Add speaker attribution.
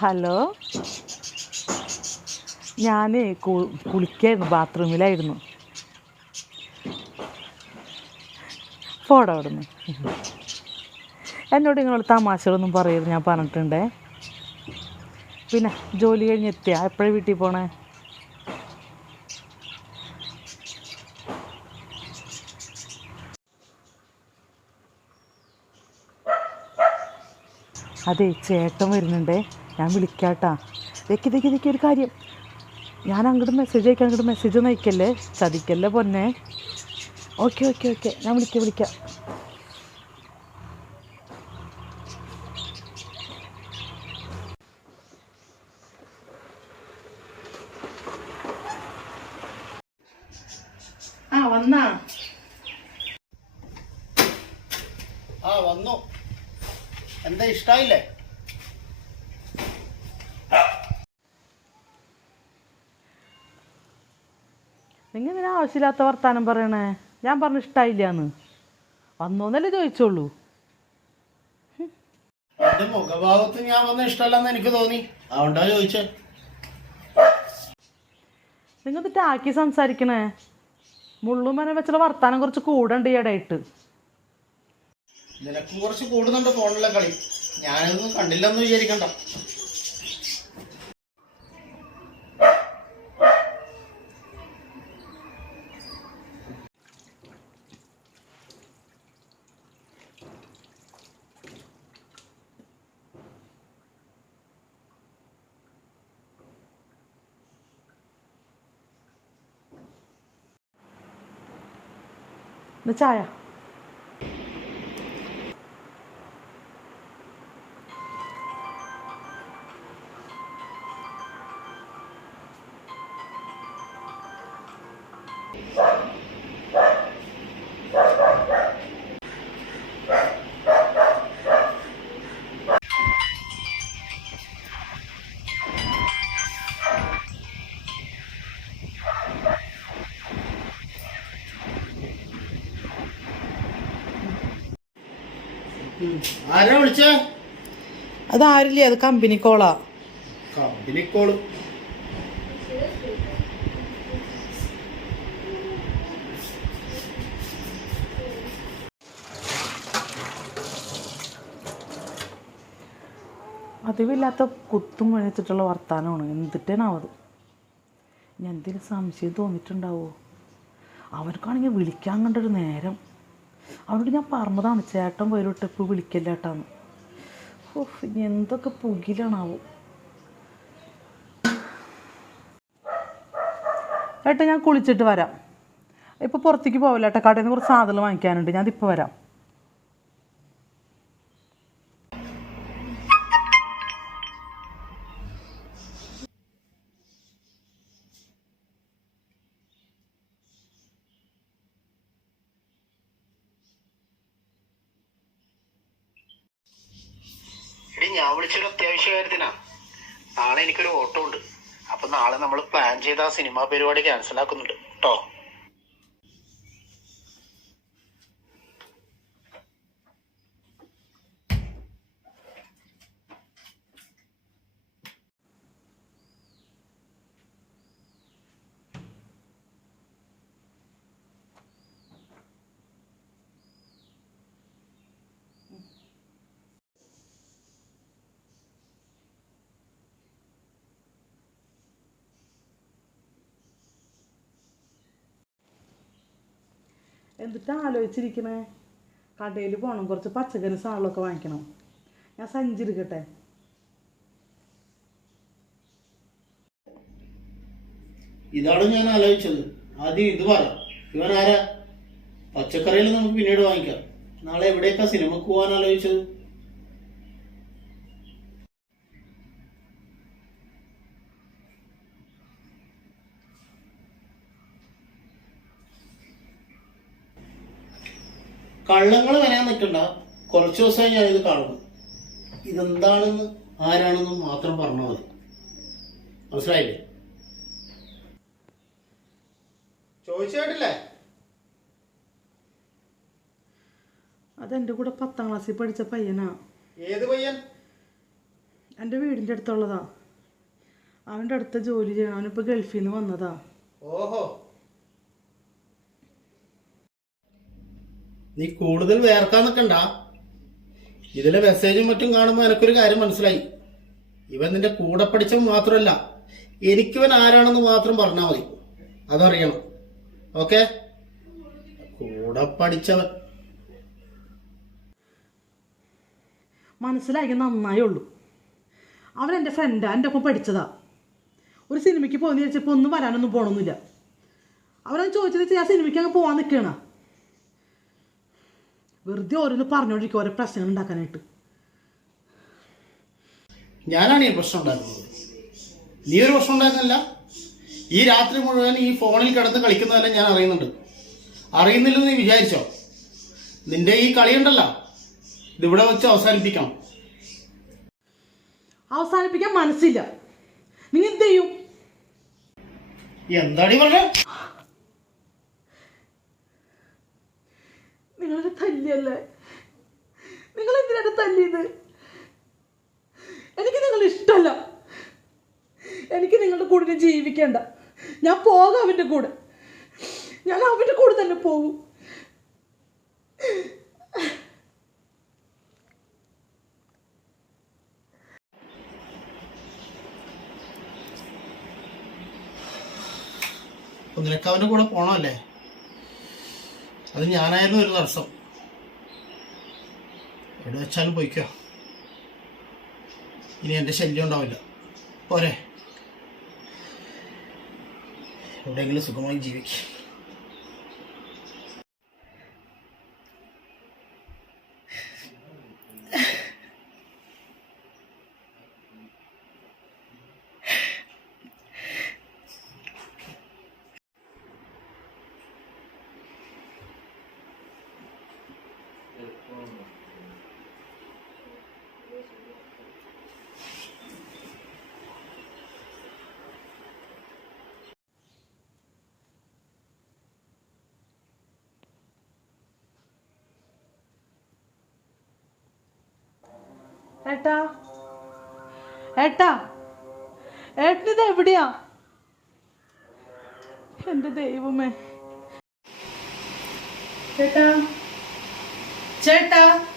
Speaker 1: Hello? ഞാൻ കുളിക്കായിരുന്നു ബാത്റൂമിലായിരുന്നു. പോടാ അവിടുന്ന് എന്നോട് നിങ്ങൾ തമാശകളൊന്നും പറയരുത് ഞാൻ പറഞ്ഞിട്ടുണ്ടേ. പിന്നെ ജോലി കഴിഞ്ഞ് എത്തിയ എപ്പോഴാണ് വീട്ടിൽ പോണേ? അതെ ചേട്ടൻ വരുന്നുണ്ടേ. ഞാൻ വിളിക്കാട്ടാ. വെക്ക് വെക്ക് വെക്ക് ഒരു കാര്യം. ഞാൻ അങ്ങോട്ട് മെസ്സേജ് അയക്കാൻ അങ്ങോട്ട് മെസ്സേജ് ഒന്നും അയക്കല്ലേ? ചതിക്കല്ലേ പൊന്നെ? ഓക്കെ ഓക്കെ ഓക്കെ ഞാൻ വിളിക്കാം വിളിക്കാം. ആ വന്നാ.
Speaker 2: ആ വന്നു. എന്താ ഇഷ്ടായില്ലേ?
Speaker 1: നിങ്ങൾ ഇങ്ങനെ ആവശ്യമില്ലാത്ത വർത്താനം പറയണേ? ഞാൻ പറഞ്ഞു ഇഷ്ടമായില്ലാന്ന് വന്നോന്നല്ലേ ചോദിച്ചോളൂ.
Speaker 2: മുഖഭാവത്ത് ഞാൻ വന്ന ഇഷ്ടമല്ലെന്ന് എനിക്ക് തോന്നി. അതുകൊണ്ടാ ചോദിച്ചേ.
Speaker 1: നിങ്ങൾ ആക്കി സംസാരിക്കണേ? മുള്ളും മരം വെച്ചുള്ള വർത്താനം കുറച്ച് കൂടണ്ട് ഈയിടെയായിട്ട്
Speaker 2: നിനക്കും കുറച്ച് കൂടുന്നുണ്ട് ഫോണിലെ കളി. ഞാനൊന്നും കണ്ടില്ലെന്ന് വിചാരിക്കണ്ട.
Speaker 1: 不在
Speaker 2: 呀。ആരാ വിളിച്ചേ?
Speaker 1: അതാരില്ലേ അത് കമ്പനി കോളാ
Speaker 2: കമ്പനി കോൾ
Speaker 1: അതിവില്ലാത്ത കുത്തും വഴിച്ചിട്ടുള്ള വർത്താനമാണ് എന്തിട്ടേനാവത്? ഞാൻ എന്തെങ്കിലും സംശയം തോന്നിയിട്ടുണ്ടാവോ? അവർക്കാണെങ്കിൽ വിളിക്കാൻ കണ്ടൊരു നേരം. അവനോട് ഞാൻ പറഞ്ഞതാണ് ചേട്ടൻ വരൂട്ട് ഇപ്പോൾ വിളിക്കല്ലേട്ടാന്ന് ഓഹ് ഇനി എന്തൊക്കെ പുകിലാണാവോ. ഏട്ടാ ഞാൻ കുളിച്ചിട്ട് വരാം. ഇപ്പോൾ പുറത്തേക്ക് പോവില്ല ഏട്ടാ കടയിൽ നിന്ന് കുറച്ച് സാധനങ്ങൾ വാങ്ങിക്കാനുണ്ട് ഞാനിപ്പോൾ വരാം.
Speaker 2: ഞാൻ വിളിച്ചൊരു അത്യാവശ്യ കാര്യത്തിനാ. നാളെ എനിക്കൊരു ഓട്ടോ ഉണ്ട് അപ്പൊ നാളെ നമ്മൾ പ്ലാൻ ചെയ്ത ആ സിനിമാ പരിപാടി ക്യാൻസൽ ആക്കുന്നുണ്ട്. കേട്ടോ
Speaker 1: എന്നിട്ട് ആലോചിച്ചിരിക്കണേ? കടയിൽ പോകണം കുറച്ച് പച്ചക്കറി സാധനങ്ങളൊക്കെ വാങ്ങിക്കണം. ഞാൻ സഞ്ചരിക്കട്ടെ
Speaker 2: ഇതാണ് ഞാൻ ആലോചിച്ചത്. ആദ്യം ഇത് പറ. ഇവൻ ആരാ പച്ചക്കറിയിൽ നമുക്ക് പിന്നീട് വാങ്ങിക്കാം. നാളെ എവിടേക്കാ സിനിമക്ക് പോകാൻ ആലോചിച്ചത്? കള്ളങ്ങൾ വരാൻ നിൽക്കണ്ട കുറച്ച് ദിവസമായി ഞാനിത് കാണുന്നു. ഇതെന്താണെന്ന് ആരാണെന്ന് മാത്രം പറഞ്ഞാൽ മതി. മനസ്സിലായില്ലേ? ചോദിച്ചായിട്ടില്ലേ
Speaker 1: അതെന്റെ കൂടെ പത്താം ക്ലാസ്സിൽ പഠിച്ച പയ്യനാ.
Speaker 2: ഏത് പയ്യൻ?
Speaker 1: എന്റെ വീടിന്റെ അടുത്തുള്ളതാ. അവന്റെ അടുത്ത ജോലി ചെയ്യണം അവനിപ്പോൾ ഗൾഫിൽ നിന്ന് വന്നതാ.
Speaker 2: ഓഹോ. നീ കൂടുതൽ വേർക്കാൻ നിൽക്കണ്ട ഇതിലെ മെസ്സേജും മറ്റും കാണുമ്പോൾ എനക്കൊരു കാര്യം മനസ്സിലായി. ഇവൻ നിന്റെ കൂടെ പഠിച്ചവൻ മാത്രമല്ല എനിക്കിവൻ ആരാണെന്ന് മാത്രം പറഞ്ഞാൽ മതി. അതറിയണം. ഓക്കെ? കൂടെ പഠിച്ചവൻ.
Speaker 1: മനസ്സിലാക്കി നന്നായേ ഉള്ളൂ. അവൻ എന്റെ ഫ്രണ്ടാ എന്റെ ഒപ്പം പഠിച്ചതാ. ഒരു സിനിമയ്ക്ക് പോകുന്ന ചോദിച്ചപ്പോൾ ഒന്നും വരാനൊന്നും പോകണമെന്നില്ല അവനത് ചോദിച്ചത് ഞാൻ സിനിമയ്ക്ക് അങ്ങ് പോകാൻ നിൽക്കുകയാണ് വെറുതെ ഓരോന്ന് പറഞ്ഞുകൊണ്ടിരിക്കും ഓരോ പ്രശ്നങ്ങൾ ഉണ്ടാക്കാനായിട്ട്.
Speaker 2: ഞാനാണ് ഈ പ്രശ്നം ഉണ്ടാക്കുന്നത്. നീ ഒരു പ്രശ്നം ഉണ്ടാക്കുന്നില്ല. ഈ രാത്രി മുഴുവൻ ഈ ഫോണിൽ കിടന്ന് കളിക്കുന്നതെല്ലാം ഞാൻ അറിയുന്നുണ്ട്. അറിയുന്നില്ലെന്ന് നീ വിചാരിച്ചോ? നിന്റെ ഈ കളി കളിയുണ്ടല്ലോ ഇതിവിടെ വെച്ച് അവസാനിപ്പിക്കാം.
Speaker 1: അവസാനിപ്പിക്കാൻ മനസ്സില്ല. നീ എന്ത് ചെയ്യും?
Speaker 2: എന്താടി പറഞ്ഞ?
Speaker 1: നിങ്ങളെ തല്ലിയല്ലേ? നിങ്ങൾ എന്തിനാണ് തല്ലിയത്? എനിക്ക് നിങ്ങൾ ഇഷ്ടമല്ല. എനിക്ക് നിങ്ങളുടെ കൂടെ ജീവിക്കേണ്ട. ഞാൻ പോകാം അവന്റെ കൂടെ. ഞാൻ അവന്റെ കൂടെ തന്നെ പോകും
Speaker 2: നിനക്ക് അവന്റെ കൂടെ പോണമല്ലേ അത് ഞാനായിരുന്നു ഒരു തടസ്സം എവിടെ വെച്ചാലും പോയിക്കോ. ഇനി എന്റെ ശല്യം ഉണ്ടാവില്ല. പോരെ. എവിടെയെങ്കിലും സുഖമായി ജീവിക്കും.
Speaker 1: ഏട്ടാ? ഏട്ടാ? ഏട്ടനിത് എവിടെയാ? എന്റെ ദൈവമേ. ചേട്ടാ? ചേട്ടാ?